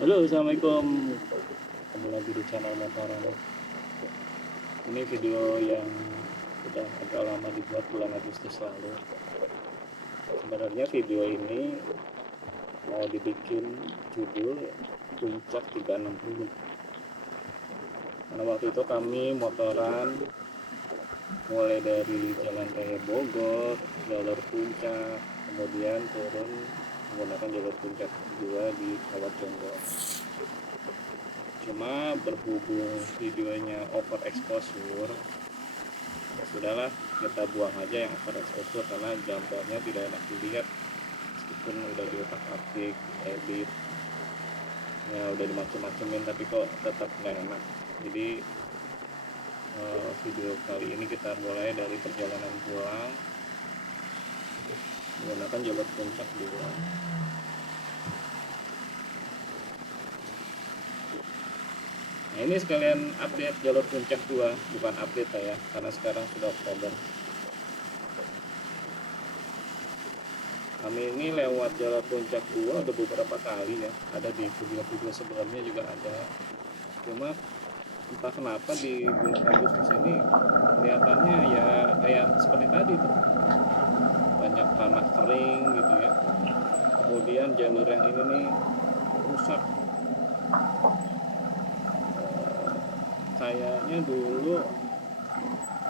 Halo, assalamualaikum. Ketemu lagi di channel Motoran. Ini video yang udah agak lama dibuat bulan Agustus lalu. Sebenarnya video ini mau dibikin judul Puncak 360. Karena waktu itu kami motoran mulai dari Jalan Raya Bogor, jalur Puncak, kemudian turun menggunakan jalur Puncak 2 di Kawat Jonggol. Cuma berhubung videonya overexposure, ya sudahlah, kita buang aja yang overexposure karena gambarnya tidak enak dilihat. Meskipun udah diotak-atik, edit, ya udah dimacem-macemin, tapi kok tetap nggak enak. Jadi video kali ini kita mulai dari perjalanan pulang menggunakan jalur Puncak 2. Nah, ini sekalian update jalur Puncak 2, bukan update ya, karena sekarang sudah Oktober. Kami ini lewat jalur Puncak 2 udah beberapa kali ya, ada di video-video sebelumnya juga ada. Cuma entah kenapa di bulan Agustus ini kelihatannya ya kayak seperti tadi tuh, banyak tanah kering gitu ya. Kemudian jalur yang ini nih rusak. Kayaknya dulu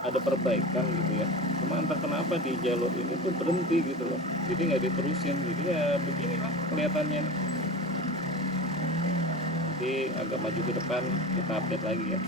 ada perbaikan gitu ya, cuma entah kenapa di jalur ini tuh berhenti gitu loh, jadi nggak diterusin. Jadi ya beginilah kelihatannya. Nanti agak maju ke depan kita update lagi ya.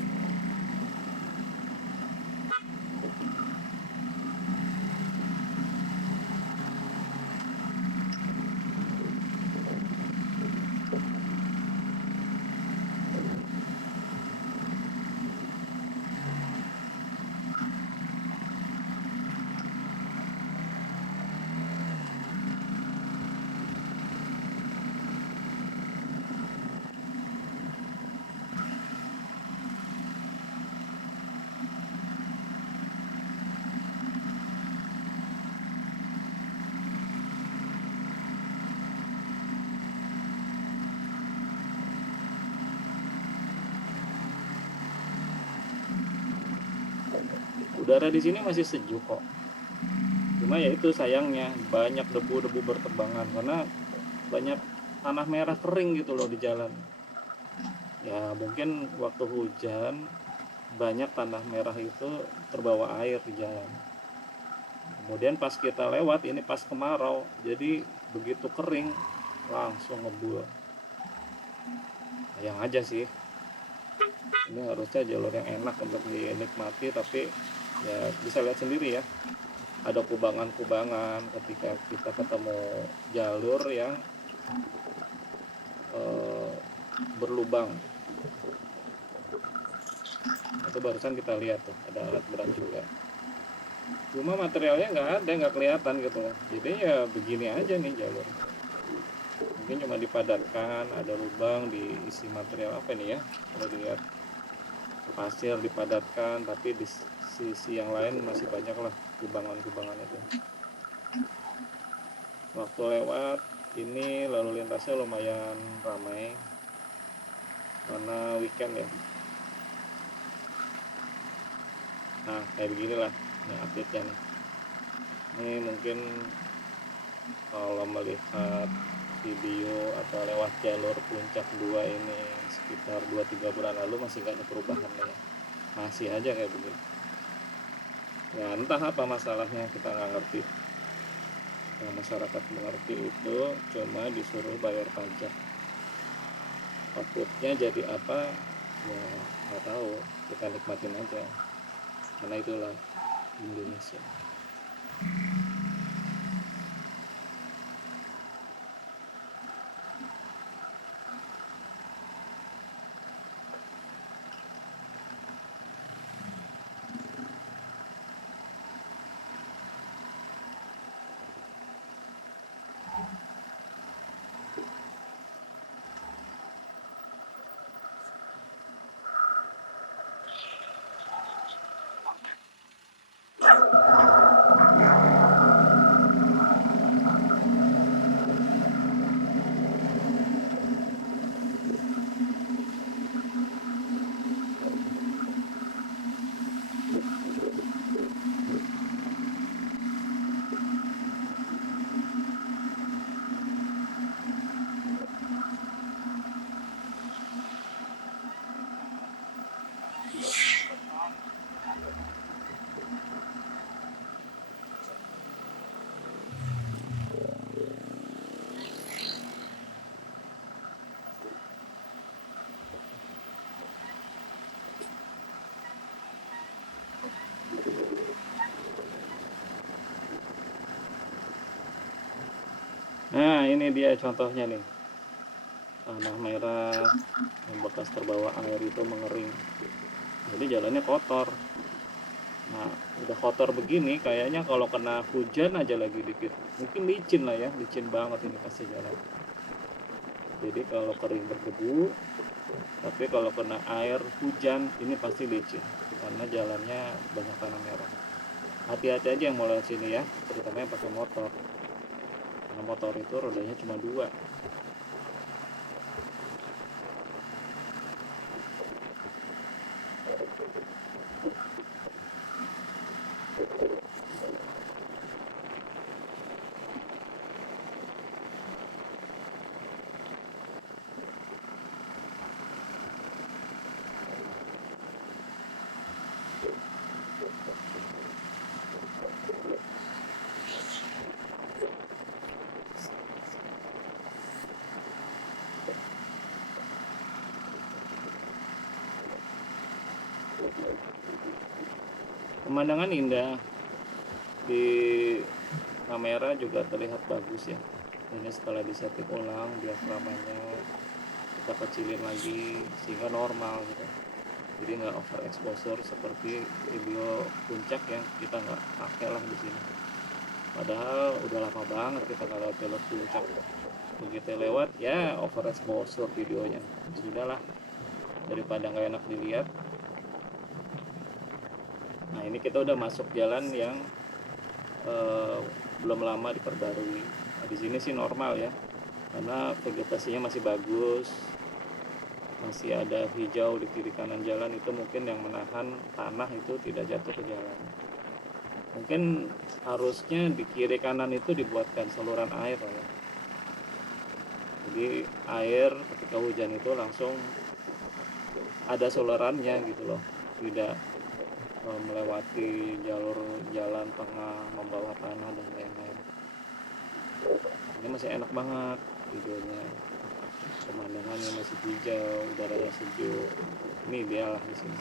Udara di sini masih sejuk kok. Cuma ya itu sayangnya banyak debu-debu berterbangan karena banyak tanah merah kering gitu loh di jalan. Ya mungkin waktu hujan banyak tanah merah itu terbawa air di jalan. Kemudian pas kita lewat ini pas kemarau, jadi begitu kering langsung ngebul. Sayang aja sih. Ini harusnya jalur yang enak untuk dinikmati, tapi ya bisa lihat sendiri ya, ada kubangan-kubangan ketika kita ketemu jalur yang berlubang. Itu barusan kita lihat tuh ada alat berat juga, cuma materialnya nggak ada, nggak kelihatan gitu loh. Jadi ya begini aja nih jalur, mungkin cuma dipadatkan, ada lubang diisi material apa nih ya, kalau dilihat pasir dipadatkan, tapi di sisi yang lain masih banyak lah kubangan-kubangan itu. Waktu lewat ini lalu lintasnya lumayan ramai karena weekend ya. Nah kayak beginilah ini update-nya nih. Ini mungkin kalau melihat video atau lewat jalur Puncak 2 ini sekitar 2-3 bulan lalu masih nggak ada perubahan ya, masih aja kayak begini. Ya entah apa masalahnya, kita nggak ngerti. Yang masyarakat mengerti itu cuma disuruh bayar pajak, outputnya jadi apa ya nggak tahu, kita nikmatin aja karena itulah Indonesia. ini dia contohnya nih, tanah merah yang bekas terbawa air itu mengering, jadi jalannya kotor. Nah, udah kotor begini, kayaknya kalau kena hujan aja lagi dikit, mungkin licin lah ya, licin banget ini pasti jalan. Jadi kalau kering berdebu, tapi kalau kena air hujan ini pasti licin, karena jalannya banyak tanah merah. Hati-hati aja yang mau lewat sini ya, terutama yang pakai motor, karena motor itu rodanya cuma 2. Pemandangan indah, di kamera juga terlihat bagus ya. Ini setelah disetting ulang diaframanya kita kecilin lagi sehingga normal gitu, jadi nggak overexposure seperti video puncak yang kita nggak pakai lah di sini. Padahal udah lama banget kita nggak lewat jalur puncak, begitu lewat ya overexposure videonya. Sudahlah, daripada nggak enak dilihat. Nah, ini kita udah masuk jalan yang belum lama diperbarui. Nah, di sini sih normal ya, karena vegetasinya masih bagus, masih ada hijau di kiri kanan jalan, itu mungkin yang menahan tanah itu tidak jatuh ke jalan. Mungkin harusnya di kiri kanan itu dibuatkan saluran air lah ya. Jadi air ketika hujan itu langsung ada salurannya gitu loh, tidak melewati jalur jalan tengah membawa tanah dan lain-lain. Ini masih enak banget videonya, pemandangannya masih hijau, udaranya sejuk. Ini ideal lah di sini.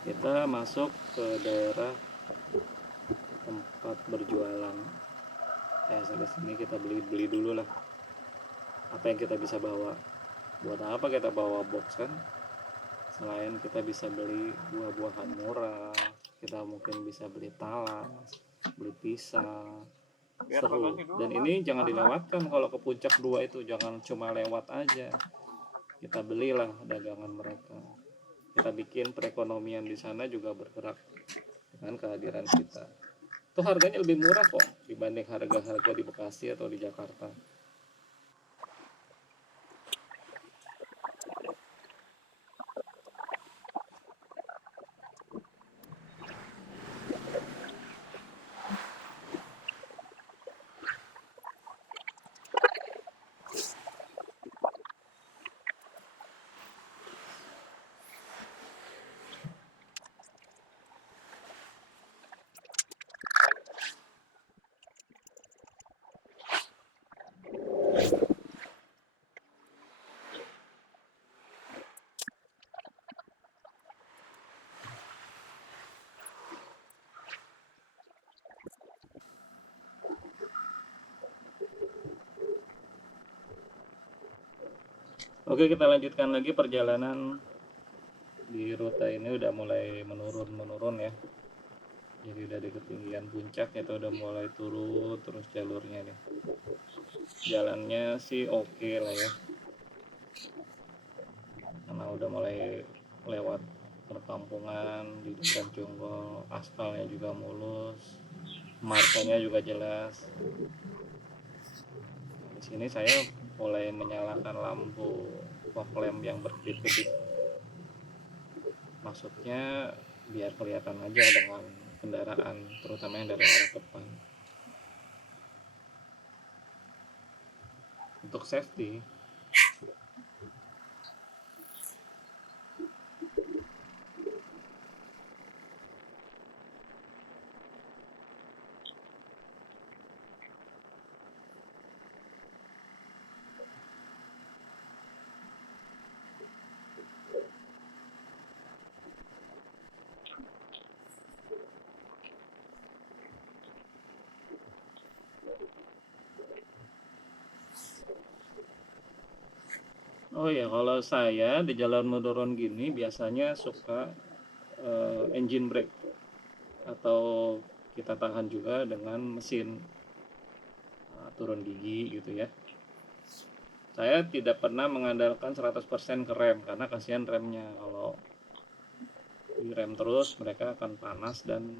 Kita masuk ke daerah tempat berjualan. Sampai sini kita beli dulu lah. Apa yang kita bisa bawa? Buat apa kita bawa box kan? Selain kita bisa beli buah-buahan murah, kita mungkin bisa beli talas, beli pisang, seru. Dan ini jangan dilewatkan kalau ke puncak 2 itu, jangan cuma lewat aja. Kita belilah dagangan mereka. Kita bikin perekonomian di sana juga bergerak dengan kehadiran kita. Itu harganya lebih murah kok dibanding harga-harga di Bekasi atau di Jakarta. Oke, kita lanjutkan lagi perjalanan. Di rute ini udah mulai menurun ya. Jadi udah di ketinggian puncak, kita udah mulai turun terus jalurnya nih. Jalannya sih oke lah ya, karena udah mulai lewat perkampungan di depan Jonggol, aspalnya juga mulus, markanya juga jelas. Di sini saya mulai menyalakan lampu fog lamp yang berkedip-kedip. Maksudnya biar kelihatan aja dengan kendaraan, terutama yang dari arah depan. Untuk safety, oh ya, kalau saya di jalan menurun gini biasanya suka engine brake atau kita tahan juga dengan mesin turun gigi gitu ya. Saya tidak pernah mengandalkan 100% ke rem karena kasihan remnya, kalau direm terus mereka akan panas dan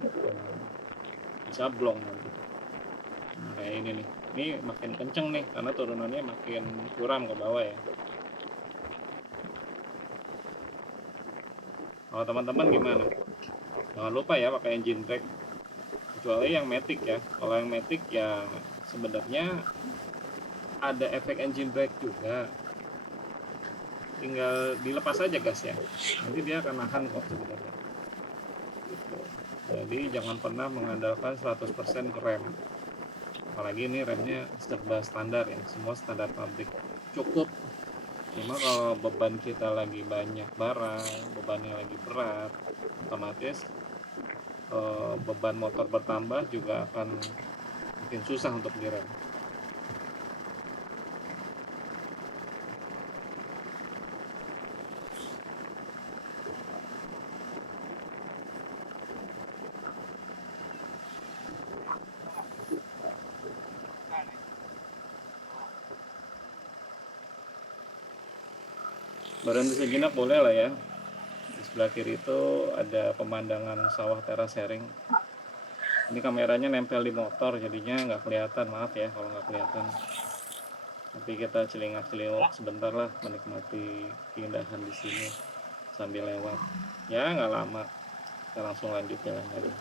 bisa blong nanti. Nah, kayak ini makin kenceng nih karena turunannya makin curam ke bawah ya. Kalau teman-teman gimana? Jangan lupa ya pakai engine brake, kecuali yang matic ya. Kalau yang matic ya sebenarnya ada efek engine brake juga, tinggal dilepas aja gas ya, nanti dia akan nahan kok sebenarnya gitu. Jadi jangan pernah mengandalkan 100% ke rem, apalagi ini remnya serba standar ya, semua standar pabrik cukup. Cuma kalau beban kita lagi banyak barang, bebannya lagi berat, otomatis beban motor bertambah juga akan makin susah untuk direm. Berhenti sejenak boleh lah ya. Di sebelah kiri itu ada pemandangan sawah terasering. Ini kameranya nempel di motor jadinya nggak kelihatan, maaf ya kalau nggak kelihatan. Tapi kita celingak-celinguk sebentar lah menikmati keindahan di sini sambil lewat. Ya nggak lama, kita langsung lanjut jalan lagi.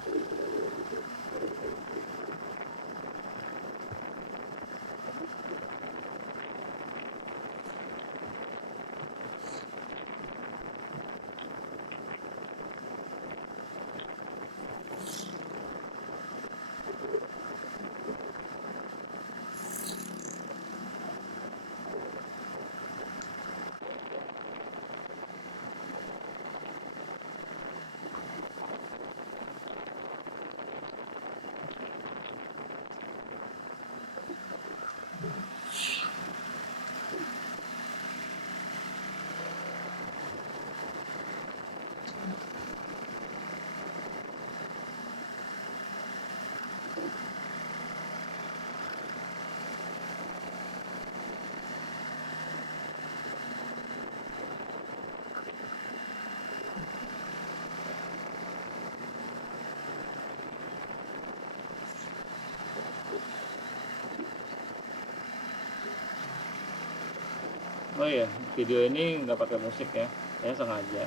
Oh iya, video ini nggak pakai musik ya, saya sengaja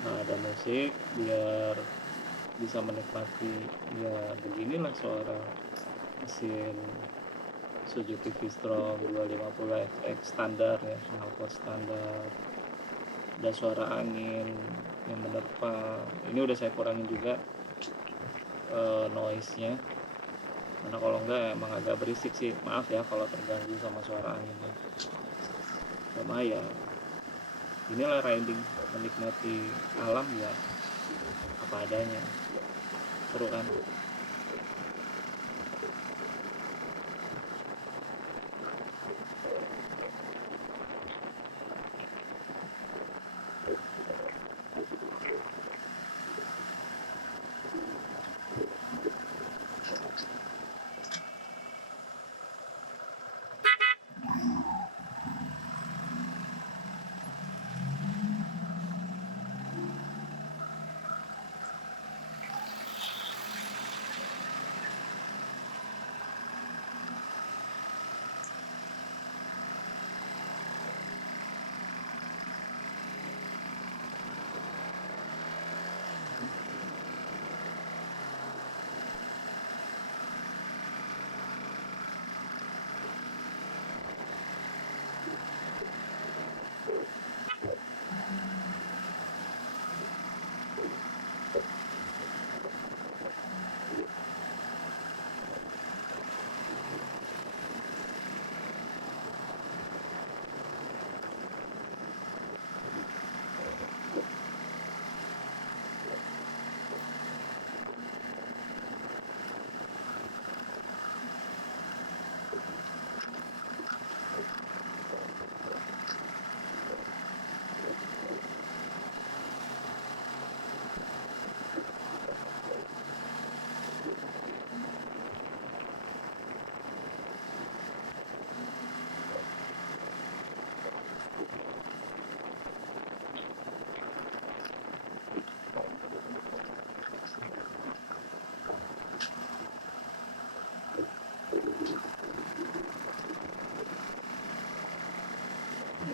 nggak ada musik biar bisa menikmati ya beginilah suara mesin Suzuki V-Strom 250 FX standar ya, knalpot standar. Ada suara angin yang menerpa. Ini udah saya kurangin juga noise-nya, karena kalau enggak emang agak berisik sih. Maaf ya kalau terganggu sama suara anginnya. Sama ya, inilah riding, menikmati alam ya apa adanya. Seru kan?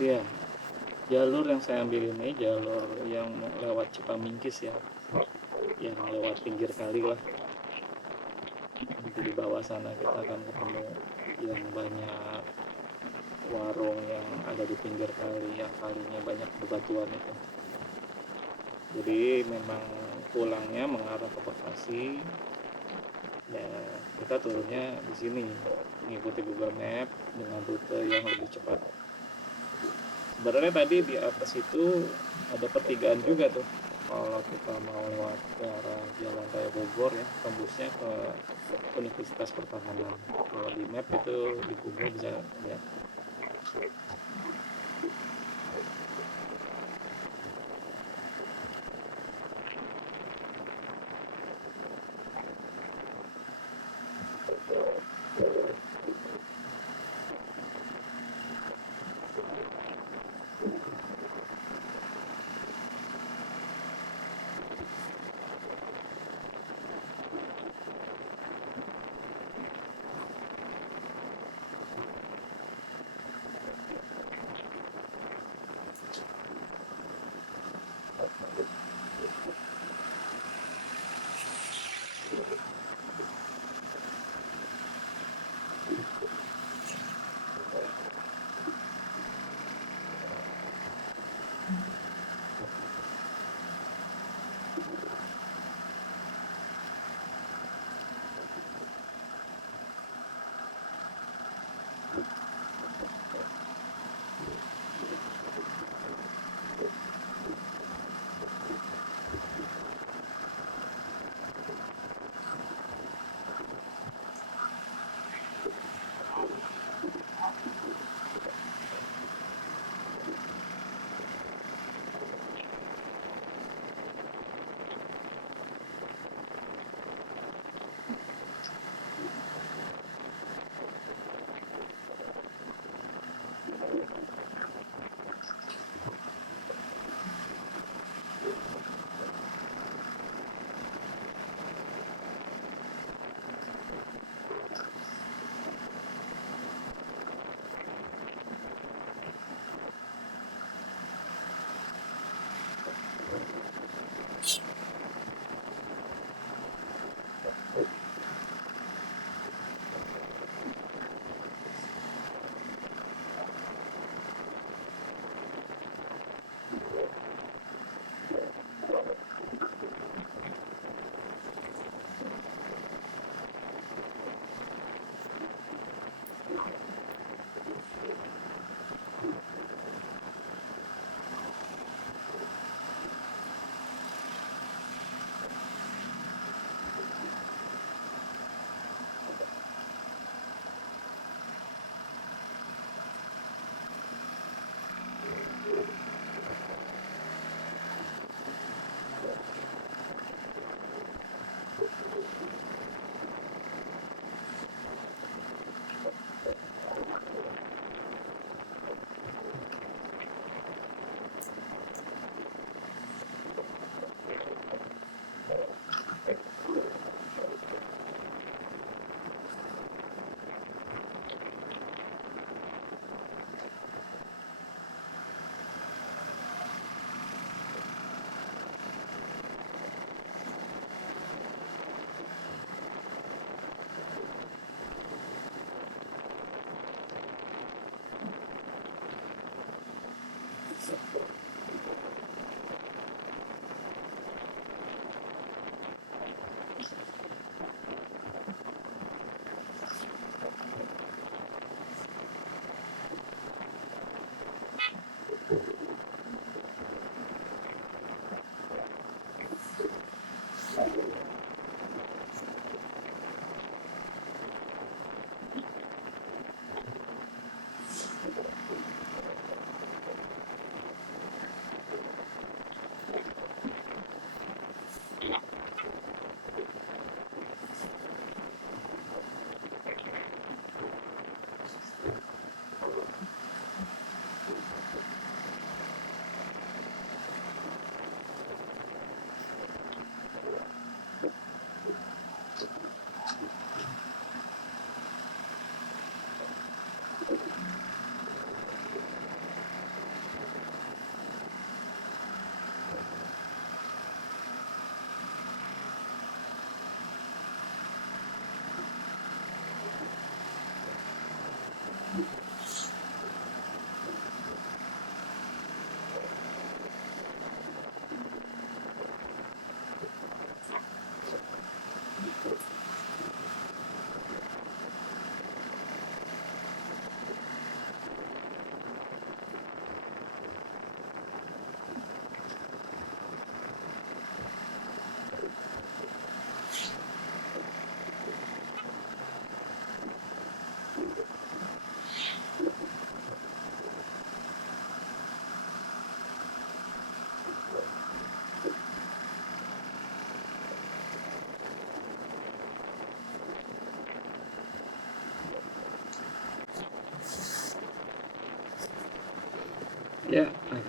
Iya, jalur yang saya ambil ini jalur yang lewat Cipamingkis ya, yang lewat pinggir kali lah. Nanti di bawah sana kita akan ketemu yang banyak warung yang ada di pinggir kali, yang kalinya banyak bebatuan itu. Jadi memang pulangnya mengarah ke Bekasi. Ya, kita turunnya di sini, mengikuti Google Map dengan rute yang lebih cepat. Sebenarnya tadi di atas itu ada pertigaan juga tuh. Kalau kita mau lewat ke arah Jalan Raya Bogor ya, tembusnya ke Universitas Pertahanan. Kalau di map itu di Google bisa lihat.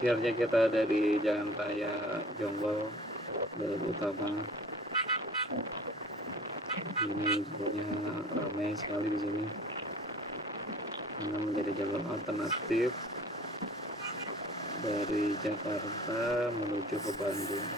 parkirnya kita dari Jalan Raya Jonggol Baru Utama. Ini jalurnya ramai sekali di sini karena menjadi jalur alternatif dari Jakarta menuju ke Bandung.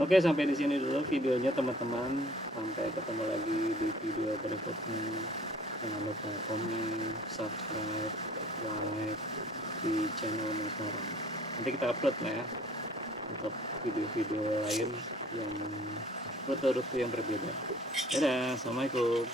Oke, sampai di sini dulu videonya teman-teman. Sampai ketemu lagi di video berikutnya. Jangan lupa komen, subscribe, like di channel Motoran. Nanti kita upload lah ya untuk video-video lain yang rute-rute yang berbeda. Dadah, assalamualaikum.